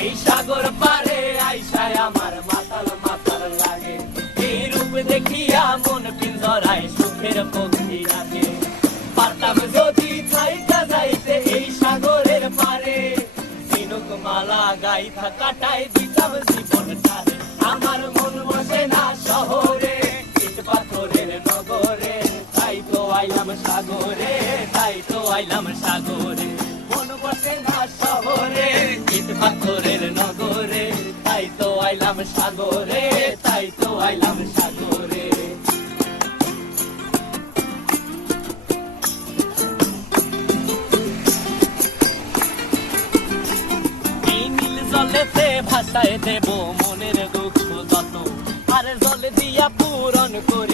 এই সাগর পারে আইসায় আমার মাতাল মাতাল লাগে, এই রূপ দেখিয়া মন পিঞ্জরায় সুখের পক্ষী রাখে। পারতাম যদি থাইকা যাইতে এই সাগরের পারে, ঝিনুক মালা গাইথা কাটাই দিতাম জীবনটারে। আমার মন বসে না শহরে, ইট পাথরের নগরে, তাই তো আইলাম সাগরে, তাই তো আইলাম সাগরে। মন বসে না শহরে, ইট পাথরের নগরে, তাই তো আইলাম সাগরে, তাই তো আইলাম সাগরে। জলেতে ভাসায় দেব মনের দুঃখ যত, আর জল দিয়া পূরণ করে